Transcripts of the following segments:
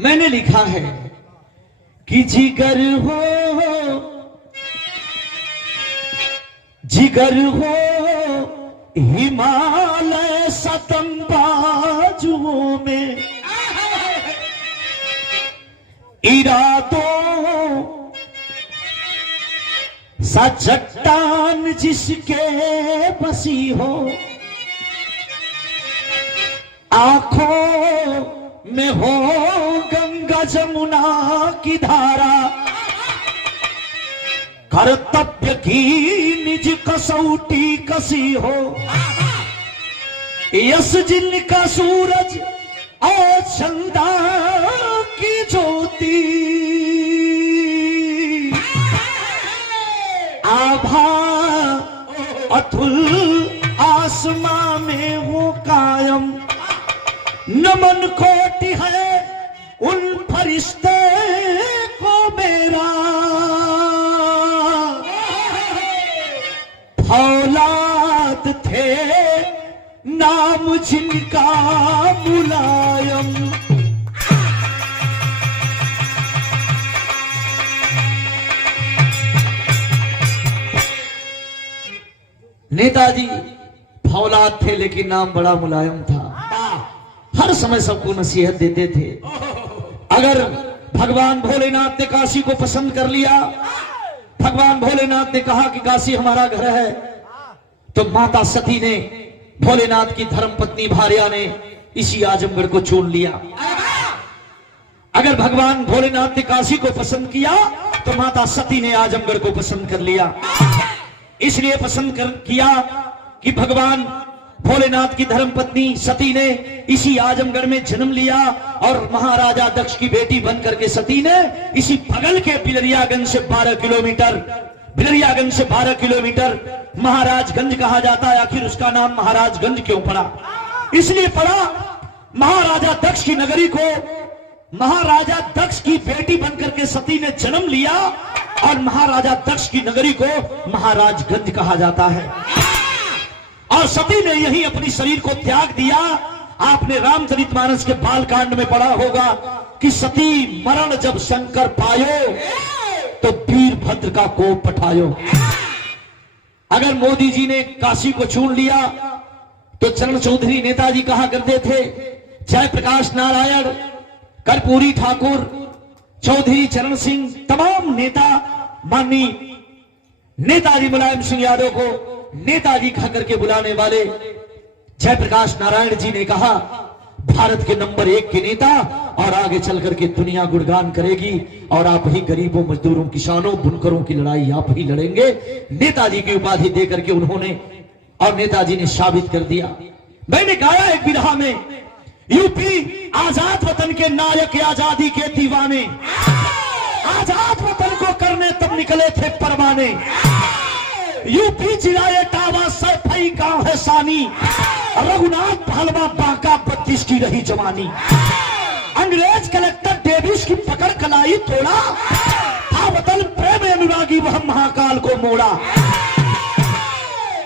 मैंने लिखा है कि जिगर हो हिमालय सतम बाजुओं में, इरादों सा चट्टान जिसके बसी हो, आंखों में हो गंगा जमुना की धारा, कर्तव्य की निज कसौटी कसी हो, यस जिनका सूरज और चंदा की ज्योति, आभा अथुल आसमां में हो कायम, नमन कोटि है उन फरिश्ते को मेरा, औलाद थे नाम जिनका मुलायम। नेताजी फौलाद थे लेकिन नाम बड़ा मुलायम था। हर समय सबको नसीहत देते थे। अगर भगवान भोलेनाथ ने काशी को पसंद कर लिया, भगवान भोलेनाथ ने कहा कि काशी हमारा घर है, तो माता सती ने, भोलेनाथ की धर्मपत्नी भार्या ने इसी आजमगढ़ को चुन लिया। अगर भगवान भोलेनाथ ने काशी को पसंद किया तो माता सती ने आजमगढ़ को पसंद कर लिया। इसलिए किया कि भगवान भोलेनाथ की धर्मपत्नी सती ने इसी आजमगढ़ में जन्म लिया, और महाराजा दक्ष की बेटी बनकर के सती ने इसी बगल के बिलरियागंज से 12 किलोमीटर महाराजगंज कहा जाता है। आखिर उसका नाम महाराजगंज क्यों पड़ा? इसलिए पड़ा, महाराजा दक्ष की नगरी को महाराजा दक्ष की बेटी बनकर के सती ने जन्म लिया, और महाराजा दक्ष की नगरी को महाराजगंज कहा जाता है। और सती ने यही अपनी शरीर को त्याग दिया। आपने रामचरितमानस के बालकांड में पढ़ा होगा कि सती मरण जब शंकर पायो तो वीरभद्र का कोप पठायो। अगर मोदी जी ने काशी को चुन लिया तो चरण चौधरी नेताजी कहा करते थे, जयप्रकाश नारायण, कर्पूरी ठाकुर, चौधरी चरण सिंह, तमाम नेता माननीय नेताजी मुलायम सिंह यादव को नेताजी कह करके बुलाने वाले जयप्रकाश नारायण जी ने कहा, भारत के नंबर 1 के नेता, और आगे चल करके दुनिया गुणगान करेगी, और आप ही गरीबों, मजदूरों, किसानों, बुनकरों की लड़ाई आप ही लड़ेंगे। नेताजी की उपाधि देकर के उन्होंने, और नेताजी ने साबित कर दिया। मैंने गाया एक बिरहा में, यूपी आजाद वतन के नायक, आजादी के दीवाने, आजाद वतन को करने तब निकले थे परवाने, यूपी जिलाए टावा सैफई गांव है सानी, रघुनाथ हलवा बांका 32 की रही जवानी, अंग्रेज कलेक्टर डेविस की पकड़ कलाई तोड़ा, था वतन प्रेम अनुरागी वह महाकाल को मोड़ा,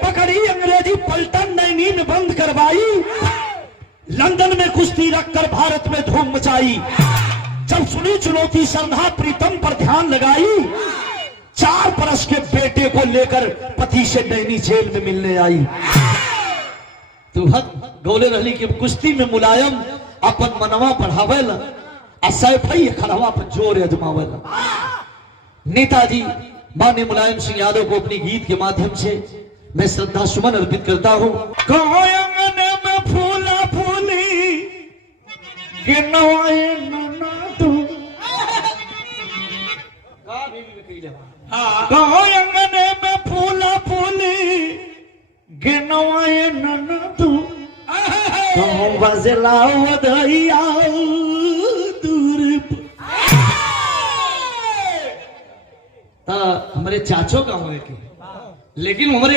पकड़ी अंग्रेजी पलटन नैनी में बंद करवाई, लंदन में कुश्ती रखकर भारत में धूम मचाई, जब सुनी चुनौती श्रद्धा प्रीतम पर ध्यान लगाई, 4 बरस के बेटे को लेकर पति से नैनी जेल में मिलने आई। तू हद गोले रहली की कुश्ती में मुलायम अपन मनवा बढ़ावेल, असैफई खड़वा पर जोर अजमावेल। नेताजी माननीय मुलायम सिंह यादव को अपनी गीत के माध्यम से मैं श्रद्धा सुमन अर्पित करता हूं। में फूला फूली गिनवाए तू, अंगने में फूला फूली गिनवाए तू, बजलाओ दहिया दूर। हमारे चाचो का हुए, लेकिन हमारे